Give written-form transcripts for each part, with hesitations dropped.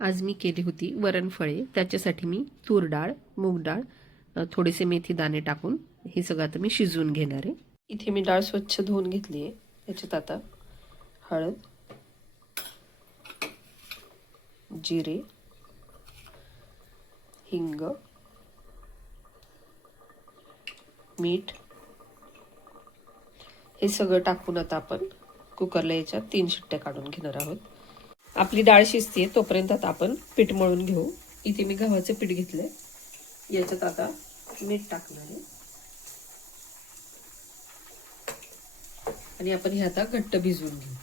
आज मी केली होती वरणफळे. त्याच्यासाठी मी तूर डाळ, मूग डाळ, थोडेसे मेथी दाणे टाकून हे सगळं आता मी शिजवून घेणार आहे. इथे मी डाळ स्वच्छ धुवून घेतली आहे. त्याच्यात आता हळद, जिरे, हिंग, मीठ हे सगळं टाकून आता आपण कुकरला याच्यात 3 शिट्ट्या काढून घेणार आहोत. आपली डाळ शिजते तोपर्यंत आता आपण पीठ मळून घेऊ. इथे मी गव्हाचं पीठ घेतलंय. याच्यात आता मीठ टाकणार आहे आणि आपण हे आता घट्ट भिजवून घेऊ.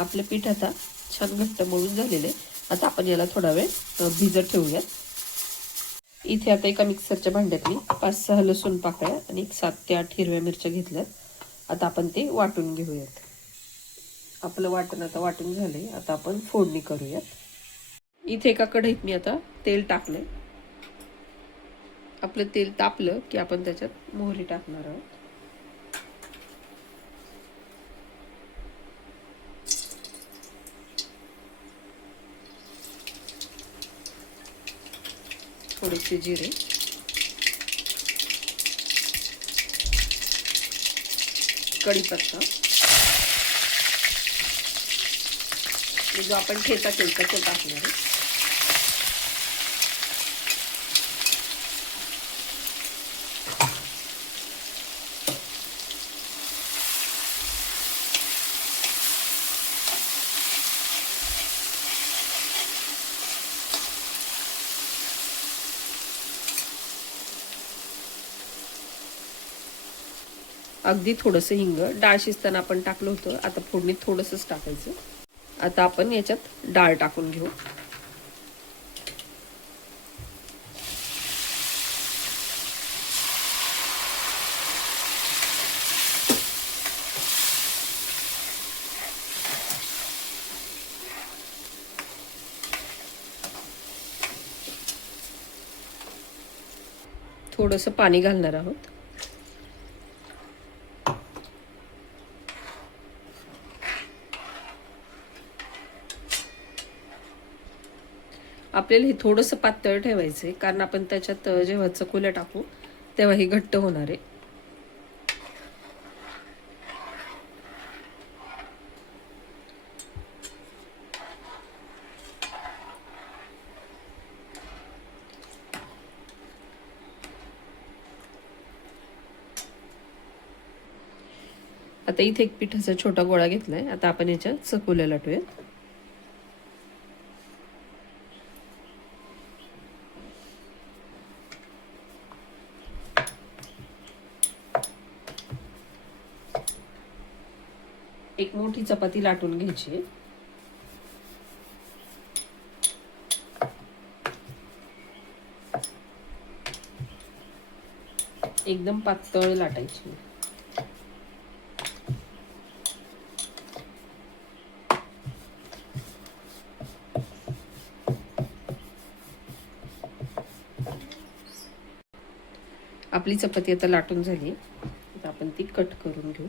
आपलं पीठ आता छान घट्ट मळून झालेलं आहे. आता आपण याला थोडा वेळ भिजत ठेवूयात. इथे आता एका मिक्सरच्या भांड्यात मी 5-6 लसूण पाकळ्या आणि 7 ते 8 हिरव्या मिरच्या घेतल्यात. आता आपण ते वाटून घेऊयात. आपलं वाटण आता वाटून झालंय. आता आपण फोडणी करूयात. इथे एका कढईत मी आता तेल टाकलंय. आपलं तेल तापलं की आपण त्याच्यात मोहरी टाकणार आहोत. थोडेसे जिरे, कढीपत्ता, जो आपण ठेचा केलता तो टाकणार आहे. अगदी थोडंसं हिंग, डाळ शिजताना आपण टाकलं होतं. आता फोडणीत थोडंसंच टाकायचं. आता आपण याच्यात डाळ टाकून घेऊ. थोडंसं पाणी घालणार आहोत. आपल्याला हे थोडंसं पातळ ठेवायचंय, कारण आपण त्याच्यात जेव्हा चकोल्या टाकू तेव्हा हे घट्ट होणार आहे. आता इथे एक पिठाचा छोटा गोळा घेतलाय. आता आपण याच्यात चकोल्या लाटूयात. एक मोठी चपाती लाटून घ्यायची. एकदम पातळ लाटायची. आपली चपाती आता लाटून झाली. आता आपण ती कट करून घेऊ.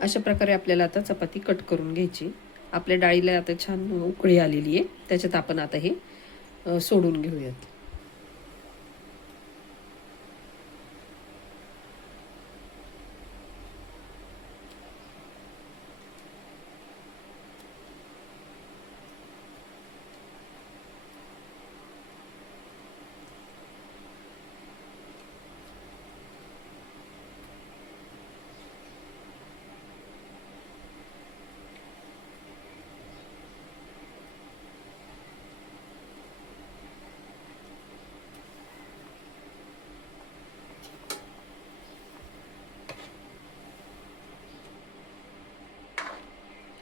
अशा प्रकारे आपल्याला आता चपाती कट करून घ्यायची. आपल्या डाळीला आता छान उकळी आलेली आहे. त्याच्यात आपण आता हे सोडून घेऊयात.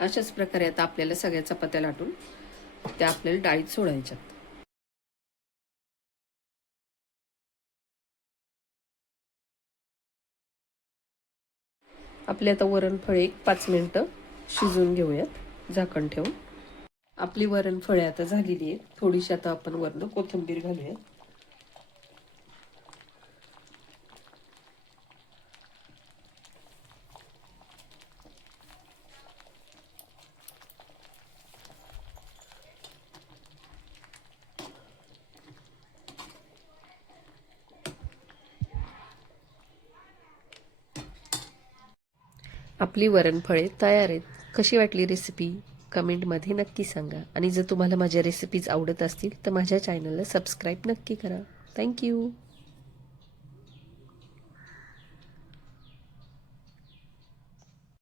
अशाच प्रकारे आता आपल्याला सगळ्या चपात्या लाटून त्या आपल्याला डाळीत सोडायच्यात. आपली आता वरणफळे एक 5 मिनिटं शिजवून घेऊयात झाकण ठेवून. आपली वरणफळे आता झालेली आहे. थोडीशी आता आपण वरून कोथिंबीर घालूया. आपली वरणफळे तयार आहेत. कशी वाटली रेसिपी कमेंटमध्ये नक्की सांगा. आणि जर तुम्हाला माझ्या रेसिपीज आवडत असतील तर माझ्या चॅनलला सबस्क्राईब नक्की करा. थँक्यू.